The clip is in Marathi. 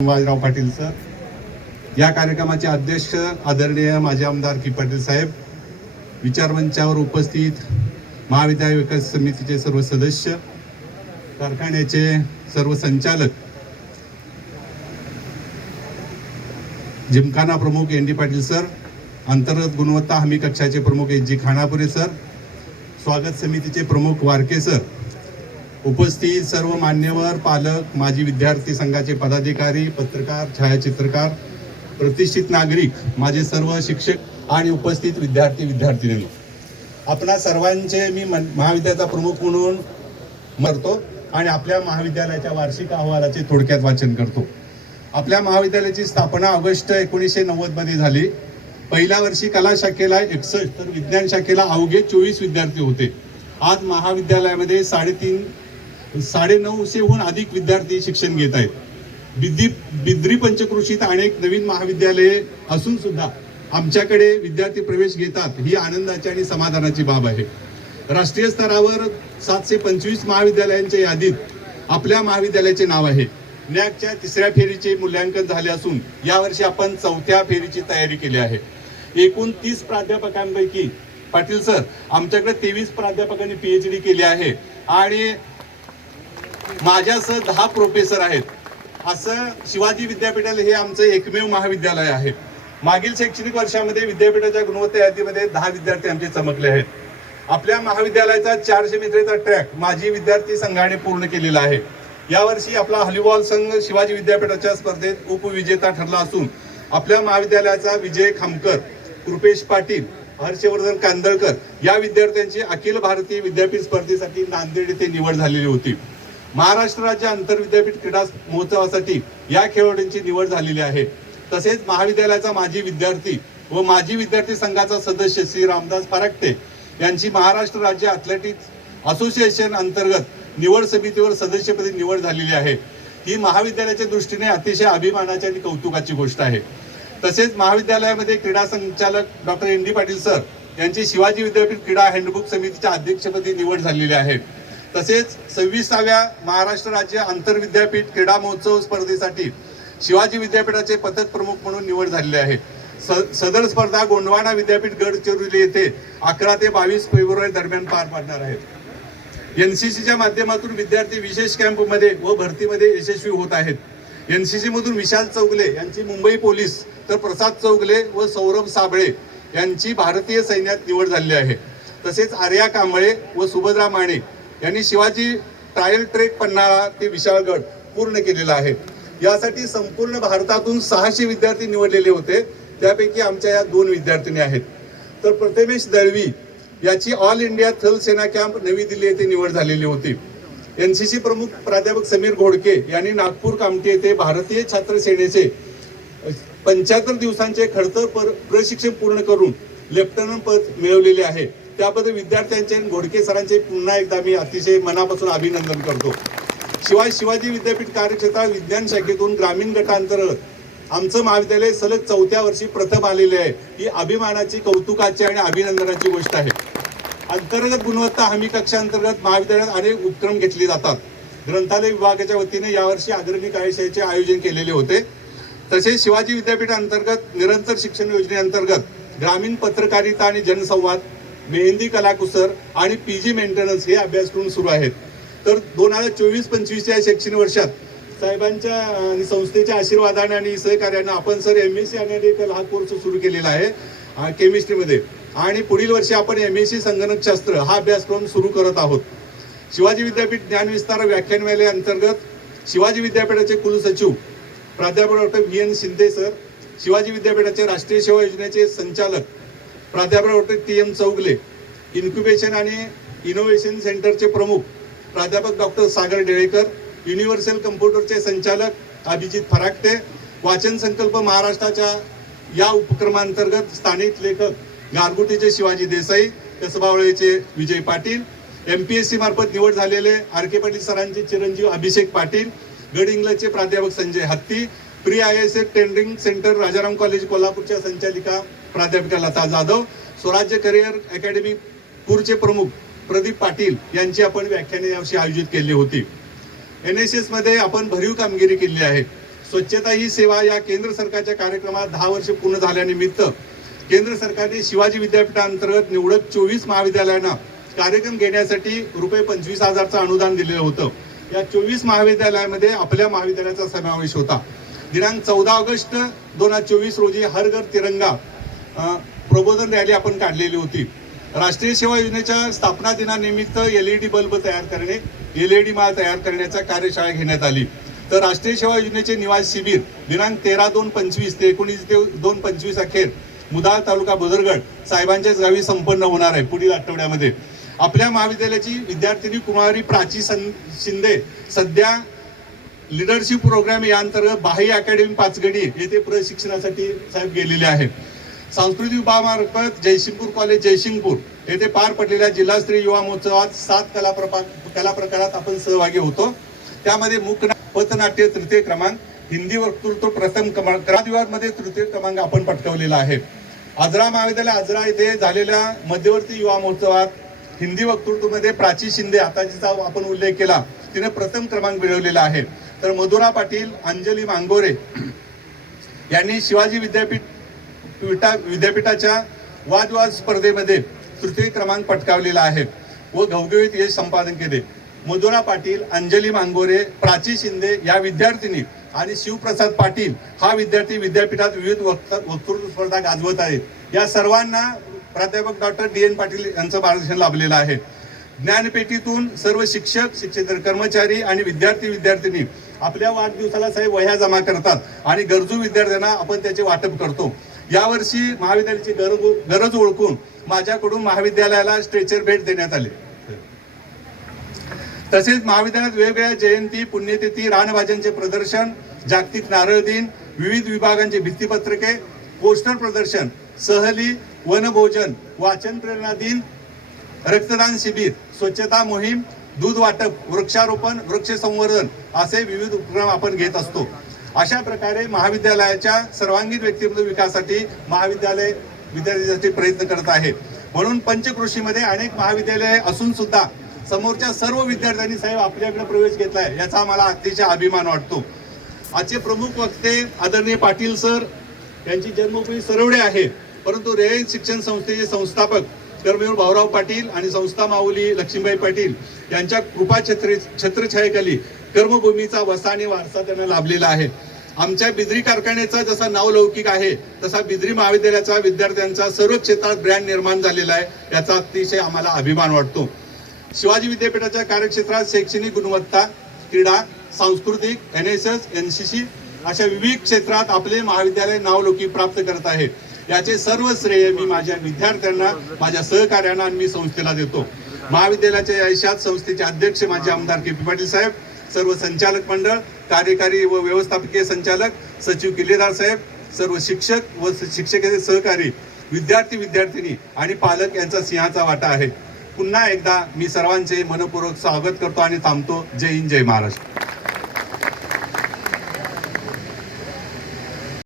वाजराव पाटील सर, या कार्यक्रमाचे अध्यक्ष आदरणीय माजी आमदार की पाटील साहेब, विचारमंचावर उपस्थित महाविद्यालय विकास समितीचे सर्व सदस्य, कारखान्याचे सर्व संचालक, जिमखाना प्रमुख एन डी पाटील सर, अंतर्गत गुणवत्ता हमी कक्षाचे प्रमुख एच जी खानापुरे सर, स्वागत समितीचे प्रमुख वारके सर, उपस्थित सर्व मान्यवर, पालक, माजी विद्यार्थी संघाचे पदाधिकारी, पत्रकार, छायाचित्रकार, प्रतिष्ठित नागरिक, माझे सर्व शिक्षक आणि उपस्थित विद्यार्थी, आपणा सर्वांचे मी महाविद्यालयाचा प्रमुख म्हणून करतो आणि आपल्या महाविद्यालयाच्या वार्षिक अहवालाचे थोडक्यात वाचन करतो. आपल्या महाविद्यालयाची स्थापना ऑगस्ट 1990 मध्ये झाली. पहिल्या वर्षी कला शाखेला 61 तर विज्ञान शाखेला अवघे 24 विद्यार्थी होते. आज महाविद्यालयामध्ये 950हून अधिक विद्यार्थी शिक्षण घेत आहेत. बिद्री पंचक्रोशीत अनेक नवीन महाविद्यालये असून सुद्धा आमच्याकडे विद्यार्थी प्रवेश घेतात, ही आनंदाची आणि समाधानाची बाब आहे. राष्ट्रीय स्तरावर 725 महाविद्यालयांच्या यादीत आपल्या महाविद्यालयाचे नाव आहे. नॅकच्या 3ऱ्या फेरीचे मूल्यांकन झाले असून यावर्षी आपण 4थ्या फेरीची तयारी केली आहे. एकूण 30 प्राध्यापकांपैकी पाटील सर आमच्याकडे 23 प्राध्यापकांनी PhD केली आहे आणि माझ्यासह 10 प्रोफेसर आहेत. असं शिवाजी विद्यापीठाला हे आमचं एकमेव महाविद्यालय आहे. मागील शैक्षणिक वर्षामध्ये विद्यापीठाच्या गुणवत्ता यादीमध्ये 10 विद्यार्थी आमचे चमकले आहेत. आपल्या महाविद्यालयाचा 400 मीटरचा ट्रॅक माजी विद्यार्थी संघाने पूर्ण केलेला आहे. यावर्षी आपला हॉलीबॉल संघ शिवाजी विद्यापीठाच्या स्पर्धेत उपविजेता ठरला असून आपल्या महाविद्यालयाचा विजय खामकर, कृपेश पाटील, हर्षवर्धन कांदळकर या विद्यार्थ्यांची अखिल भारतीय विद्यापीठ स्पर्धेसाठी नांदेड येथे निवड झालेली होती. महाराष्ट्र राज्य आंतरविद्यापीठ क्रीडा महोत्सवासाठी या खेळाडूंची निवड झालेली आहे. तसेच महाविद्यालयाचा माजी विद्यार्थी व माजी विद्यार्थी संघाचा सदस्य श्री रामदास फराकटे यांची महाराष्ट्र राज्य ॲथलेटिक्स असोसिएशन अंतर्गत निवड समितीवर सदस्यपदी निवड झालेली आहे. ही महाविद्यालयाच्या दृष्टीने अतिशय अभिमानाची आणि कौतुकाची गोष्ट आहे. तसेच महाविद्यालयामध्ये क्रीडा संचालक doctor N D Patil sir यांची शिवाजी विद्यापीठ क्रीडा हँडबुक समितीच्या अध्यक्षपदी निवड झालेली आहे. तसेच 26व्या महाराष्ट्र राज्य आंतरविद्यापीठ क्रीडा महोत्सव स्पर्धेसाठी शिवाजी विद्यापीठाचे पथक प्रमुख म्हणून निवड झालेली आहे. सदर स्पर्धा गोंडवाना विद्यापीठ गडचिरोली येथे 11 ते 22 फेब्रुवारी दरम्यान पार पाडणार आहेत. NCCच्या माध्यमातून विद्यार्थी विशेष कॅम्पमध्ये व भरतीमध्ये यशस्वी होत आहेत. NCC मधून विशाल चौगले यांची मुंबई पोलीस तर प्रसाद चौगले व सौरभ साबळे यांची भारतीय सैन्यात निवड झालेली आहे. तसेच आर्या कांबळे व सुभद्रा माने यांनी शिवाजी ट्रायल ट्रेक पन्हाळा ते विशाळगड पूर्ण केलेला आहे. यासाठी संपूर्ण भारतातून 600 विद्यार्थी निवडलेले होते. त्यापैकी आमच्या या 2 विद्यार्थिनी आहेत. तर प्रथमेश दळवी याची ऑल इंडिया थल सेना कॅम्प नवी दिल्ली येथे निवड झालेली होती. NCC प्रमुख प्राध्यापक समीर घोडके यांनी नागपूर कामठी येथे भारतीय छात्र सेनेचे 75 दिवसांचे खडतर प्रशिक्षण पूर्ण करून लेफ्टनंट पद मिळवलेले आहे. त्याबद्दल विद्यार्थ्यांचे घोडके सरांचे पुन्हा एकदा मी अतिशय मनापासून अभिनंदन करतो. शिवाय शिवाजी विद्यापीठ कार्यक्षेत्रात विज्ञान शाखेतून ग्रामीण गटांतर्गत आमचं महाविद्यालय सलग 4थ्या वर्षी प्रथम आलेले आहे. ही अभिमानाची, कौतुकाची आणि अभिनंदनाची गोष्ट आहे. अंतर्गत गुणवत्ता हमी कक्षांतर्गत महाविद्यालयात अनेक उपक्रम घेतले जातात. ग्रंथालय विभागाच्या वतीने यावर्षी अग्रणी कार्यशाळेचे आयोजन केलेले होते. तसेच शिवाजी विद्यापीठ अंतर्गत निरंतर शिक्षण योजनेअंतर्गत ग्रामीण पत्रकारिता आणि जनसंवाद, मेहंदी कलाकुसर आणि PG मेंटेनन्स हे अभ्यासक्रम सुरू आहेत. तर 2024-25 या शैक्षणिक वर्षात साहेबांच्या आणि संस्थेच्या आशीर्वादाने आणि सहकार्याने आपण सर MSc अनॅलिटिकल हा कोर्स सुरू केलेला आहे केमिस्ट्रीमध्ये आणि पुढील वर्षी आपण MSc संगणकशास्त्र हा अभ्यासक्रम सुरू करत आहोत. शिवाजी विद्यापीठ ज्ञानविस्तार व्याख्यानमाले अंतर्गत शिवाजी विद्यापीठाचे कुलसचिव प्राध्यापक doctor VN Shinde sir, Shivaji विद्यापीठाचे राष्ट्रीय सेवा योजनेचे संचालक प्राध्यापक डॉक्टर TM चौगले, इन्क्युबेशन आणि इनोव्हेशन सेंटरचे प्रमुख प्राध्यापक डॉक्टर सागर डेळेकर, युनिव्हर्सल कम्प्युटरचे संचालक अभिजित फराकटे, वाचन संकल्प महाराष्ट्राच्या या उपक्रमांतर्गत स्थानिक लेखक गारगुटीचे शिवाजी देसाई, कसबावळेचे विजय पाटील, MPSC मार्फत निवड झालेले RK पाटील सरांचे चिरंजीव अभिषेक पाटील, गडहिंग्लजचे प्राध्यापक संजय हत्ती, pre IISF tendering centre Rajaram college कोल्हापूरच्या संचालिका प्राध्यापिका लता जाधव, स्वराज्य करिअर अकॅडमी पूरचे प्रमुख प्रदीप पाटील यांची आपण व्याख्याने यावर्षी आयोजित केली होती. NSS मध्ये आपण भरीव कामगिरी केली आहे. स्वच्छता ही सेवा या केंद्र सरकारच्या कार्यक्रमात 10 वर्ष पूर्ण झाल्यानिमित्त केंद्र सरकारने शिवाजी विद्यापीठांतर्गत निवडक 24 महाविद्यालयांना कार्यक्रम घेण्यासाठी रुपये 25,000चं अनुदान दिलेलं होतं. या 24 महाविद्यालयामध्ये आपल्या महाविद्यालयाचा समावेश होता. दिनांक 14 ऑगस्ट 2024 रोजी हर घर तिरंगा प्रबोधन रॅली आपण काढलेली होती. राष्ट्रीय सेवा योजनेच्या स्थापना दिनानिमित्त LED बल्ब तयार करणे, LED माळ तयार करण्याचा कार्यशाळा घेण्यात आली. तर राष्ट्रीय सेवा योजनेचे निवास शिबिर दिनांक 13/2/25 ते 19/2/25 अखेर मुदाळ तालुका भुदरगड साहेबांच्याच गावी संपन्न होणार आहे पुढील आठवड्यामध्ये. आपल्या महाविद्यालयाची विद्यार्थिनी कुमारी प्राची शिंदे सध्या लीडरशिप प्रोग्राम या अंतर्गत बाह्य अकॅडमी पाचगणी येथे प्रशिक्षणासाठी साहेब गेलेले आहेत. सांस्कृतिक विभागामार्फत जयसिंगपूर कॉलेज जयसिंगपूर येथे पार पडलेल्या जिल्हास्तरीय युवा महोत्सवात 7 कला प्रकारात आपण सहभागी होतो. त्यामध्ये पथनाट्य तृतीय क्रमांक, हिंदी वक्तृत्व प्रथम क्रमांक, मध्ये तृतीय क्रमांक आपण पटकावलेला आहे. आजरा महाविद्यालय आजरा येथे झालेल्या मध्यवर्ती युवा महोत्सवात हिंदी वक्तृत्वमध्ये प्राची शिंदे, आता जिचा आपण उल्लेख केला, तिने प्रथम क्रमांक मिळवलेला आहे. तर मधुरा पाटील, अंजली मांगोरे यांनी शिवाजी विद्यापीठाच्या वादविवाद स्पर्धेमध्ये तृतीय क्रमांक पटकावलेला आहे व घवघवीत यश संपादन केले. मधुरा पाटील, अंजली मांगोरे, प्राची शिंदे या विद्यार्थिनी आणि शिवप्रसाद पाटील हा विद्यार्थी विद्यापीठात विविध वक्तृत्व स्पर्धा गाजवत आहेत. या सर्वांना प्राध्यापक डॉक्टर DN पाटील यांचं मार्गदर्शन लाभलेलं आहे. ज्ञानपेठीतून सर्व शिक्षक, शिक्षकेतर कर्मचारी आणि विद्यार्थिनी आपल्या वाढदिवसाला साहेब वह्या जमा करतात आणि गरजू विद्यार्थ्यांना आपण त्याचे वाटप करतो. यावर्षी महाविद्यालयाची गरज ओळखून माझ्याकडून महाविद्यालयाला स्ट्रेचर भेट देण्यात आली. तसेच महाविद्यालयात वेगवेगळ्या जयंती, पुण्यतिथी, रानभाज्यांचे प्रदर्शन, जागतिक नारळ दिन, विविध विभागांची भित्तीपत्रके, पोस्टर प्रदर्शन, सहली, वनभोजन, वाचन प्रेरणा दिन, रक्तदान शिबिर, स्वच्छता मोहीम, दूध वाटप, वृक्षारोपण, वृक्ष संवर्धन असे विविध उपक्रम आपण घेत असतो. अशा प्रकारे महाविद्यालयाच्या सर्वांगीण व्यक्तिमत्व विकासासाठी महाविद्यालय विद्यार्थ्यांसाठी प्रयत्न करत आहे. म्हणून पंचक्रोशीमध्ये अनेक महाविद्यालये असून सुद्धा समोरच्या सर्व विद्यार्थ्यांनी साहेब आपल्याकडे प्रवेश घेतलाय, याचा मला अतिशय अभिमान वाटतो. आजचे प्रमुख वक्ते आदरणीय पाटील सर यांची जन्मभूमी सरवडे आहे, परंतु रिलायन्स शिक्षण संस्थेचे संस्थापक कर्मवीर भाऊराव पाटील आणि संस्था माऊली लक्ष्मीबाई पाटील यांच्या कृपा छत्रछायेखाली कर्मभूमीचा वसा आणि वारसा त्यांना लाभलेला आहे. आमच्या बिद्री कारखान्याचा जसा नावलौकिक आहे तसा बिद्री महाविद्यालयाचा विद्यार्थ्यांचा सर्व क्षेत्रात ब्रँड निर्माण झालेला आहे, याचा अतिशय आम्हाला अभिमान वाटतो. शिवाजी विद्यापीठाच्या कार्यक्षेत्रात शैक्षणिक गुणवत्ता, क्रीडा, सांस्कृतिक, NSS, NCC अशा विविध क्षेत्रात आपले महाविद्यालय नावलौकिक प्राप्त करत आहे. याचे सर्व श्रेय मी माझ्या विद्यार्थ्यांना, माझ्या सहकार्यांना आणि मी संस्थेला देतो. महाविद्यालयाच्या यशात संस्थेचे अध्यक्ष माझे आमदार KP पाटील साहेब, सर्व संचालक मंडळ, कार्यकारी व व्यवस्थापकीय संचालक, सचिव किल्लेदार साहेब, सर्व शिक्षक व शिक्षकेतर सहकारी, विद्यार्थिनी आणि पालक यांचा सिंहाचा वाटा आहे. पुन्हा एकदा मी सर्वांचे मनपूर्वक स्वागत करतो आणि थांबतो. जय हिंद, जय महाराष्ट्र.